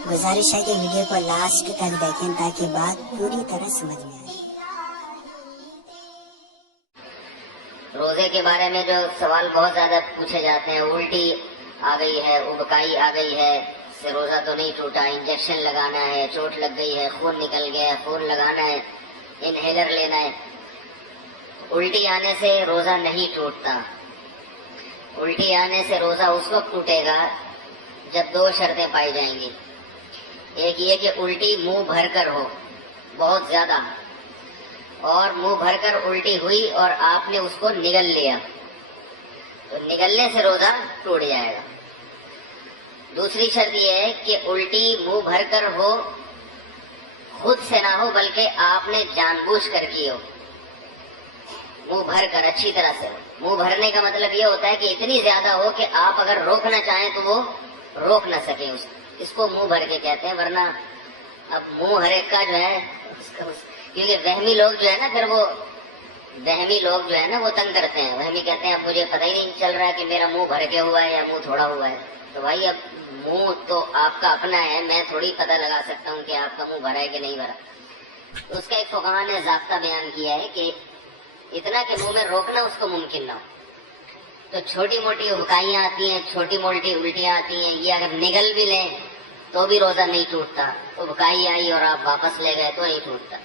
गुजारिश है कि वीडियो को लास्ट तक देखें ताकि बात पूरी तरह समझ में आए। रोजे के बारे में जो सवाल बहुत ज्यादा पूछे जाते हैं, उल्टी आ गई है, उबकाई आ गई है, से रोजा तो नहीं टूटा, इंजेक्शन लगाना है, चोट लग गई है, खून निकल गया है, खून लगाना है, इनहेलर लेना है। उल्टी आने से रोजा नहीं टूटता। उल्टी आने से रोजा उस वक्त टूटेगा जब दो शर्तें पाई जाएंगी। एक ये कि उल्टी मुंह भरकर हो, बहुत ज्यादा, और मुंह भरकर उल्टी हुई और आपने उसको निगल लिया, तो निगलने से रोजा टूट जाएगा। दूसरी शर्त यह है कि उल्टी मुंह भरकर हो, खुद से ना हो, बल्कि आपने जानबूझकर की हो, मुंह भरकर अच्छी तरह से। मुंह भरने का मतलब ये होता है कि इतनी ज्यादा हो कि आप अगर रोकना चाहें तो वो रोक ना सके, इसको मुंह भर के कहते हैं। वरना अब मुंह हर एक का जो है, क्योंकि वहमी लोग जो है ना, फिर वो वहमी लोग जो है ना वो तंग करते हैं। वहमी कहते हैं अब मुझे पता ही नहीं चल रहा है कि मेरा मुंह भर के हुआ है या मुंह थोड़ा हुआ है। तो भाई अब मुंह तो आपका अपना है, मैं थोड़ी पता लगा सकता हूँ कि आपका मुंह भरा है कि नहीं भरा। तो उसका एक फुकहा ने ज़ाब्ता बयान किया है कि इतना कि मुंह में रोकना उसको मुमकिन ना हो। तो छोटी मोटी उबकाइयाँ आती हैं, छोटी मोटी उल्टियाँ आती हैं, ये अगर निगल भी लें तो भी रोजा नहीं टूटता। उबकाई आई और आप वापस ले गए तो नहीं टूटता।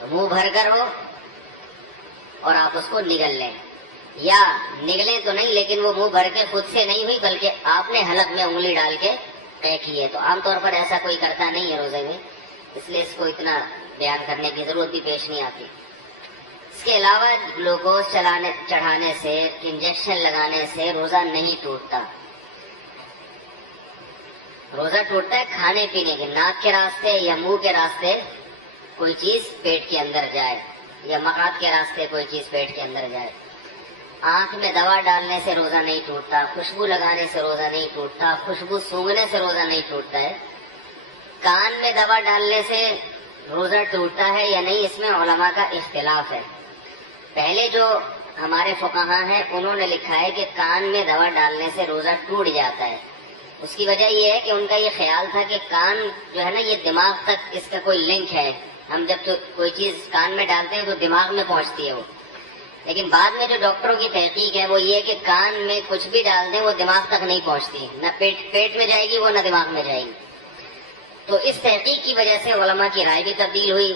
तो मुंह भरकर हो और आप उसको निगल लें, या निगले तो नहीं लेकिन वो मुंह भर के खुद से नहीं हुई बल्कि आपने हलक में उंगली डाल के तय की है। तो आमतौर पर ऐसा कोई करता नहीं है रोजे में, इसलिए इसको इतना बयान करने की जरूरत भी पेश नहीं आती। इसके अलावा ग्लूकोज चढ़ाने से, इंजेक्शन लगाने से रोजा नहीं टूटता। रोजा टूटता है खाने पीने के, नाक के रास्ते या मुंह के रास्ते कोई चीज पेट के अंदर जाए, या मकात के रास्ते कोई चीज पेट के अंदर जाए। आंख में दवा डालने से रोजा नहीं टूटता, खुशबू लगाने से रोजा नहीं टूटता, खुशबू सूंघने से रोजा नहीं टूटता है। कान में दवा डालने से रोजा टूटता है या नहीं, इसमें उलमा का इख्तिलाफ है। पहले जो हमारे फुकहा हैं उन्होंने लिखा है कि कान में दवा डालने से रोजा टूट जाता है। उसकी वजह यह है कि उनका ये ख्याल था कि कान जो है ना, ये दिमाग तक इसका कोई लिंक है। हम जब तो कोई चीज कान में डालते हैं तो दिमाग में पहुंचती है वो, लेकिन बाद में जो डॉक्टरों की तहकीक है वो ये कि कान में कुछ भी डाल दें वो दिमाग तक नहीं पहुंचती, न पेट में जाएगी वो, न दिमाग में जाएगी। तो इस तहकीक की वजह से उलमा की राय भी तब्दील हुई।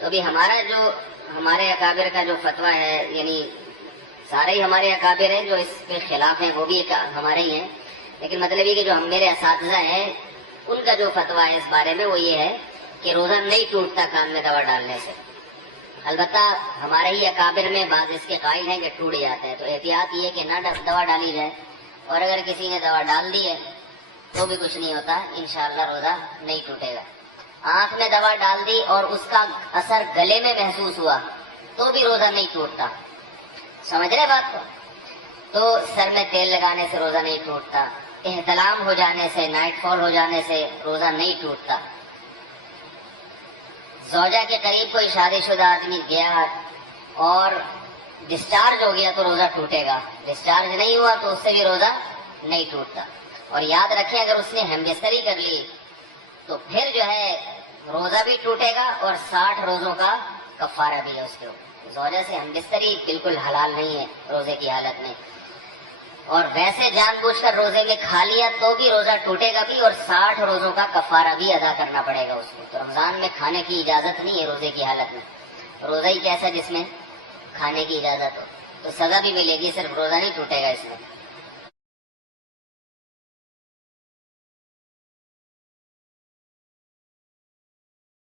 तो अभी हमारे अकाबिर का जो फतवा है, यानी सारे ही हमारे अकाबिर हैं जो इसके खिलाफ हैं, वो भी हमारे ही हैं, लेकिन मतलब ये कि जो हम मेरे असातिज़ा हैं उनका जो फतवा है इस बारे में वो ये है कि रोजा नहीं टूटता कान में दवा डालने से। अलबत्ता हमारे ही अकाबिर में बाद इसके कायल हैं कि टूट जाता है। तो एहतियात ये कि ना दवा डाली जाए, और अगर किसी ने दवा डाल दी है तो भी कुछ नहीं होता, इंशाअल्लाह रोजा नहीं टूटेगा। आंख में दवा डाल दी और उसका असर गले में महसूस हुआ तो भी रोजा नहीं टूटता। समझ रहे बात को? तो सर में तेल लगाने से रोजा नहीं टूटता, एहतलाम हो जाने से, नाइटफॉल हो जाने से रोजा नहीं टूटता। ज़ौजा के करीब कोई शादीशुदा आदमी गया और डिस्चार्ज हो गया तो रोजा टूटेगा, डिस्चार्ज नहीं हुआ तो उससे भी रोजा नहीं टूटता। और याद रखें अगर उसने हमबिस्तरी कर ली तो फिर जो है रोजा भी टूटेगा और 60 रोजों का कफारा भी है उसके ऊपर। ज़ौजा से हमबिस्तरी बिल्कुल हलाल नहीं है रोजे की हालत में, और वैसे जानबूझकर रोजे में खा लिया तो भी रोजा टूटेगा भी, और 60 रोजों का कफारा भी अदा करना पड़ेगा उसको। तो रमजान में खाने की इजाजत नहीं है रोजे की हालत में, रोजा ही कैसा जिसमें खाने की इजाजत हो, तो सजा भी मिलेगी, सिर्फ रोजा नहीं टूटेगा इसमें।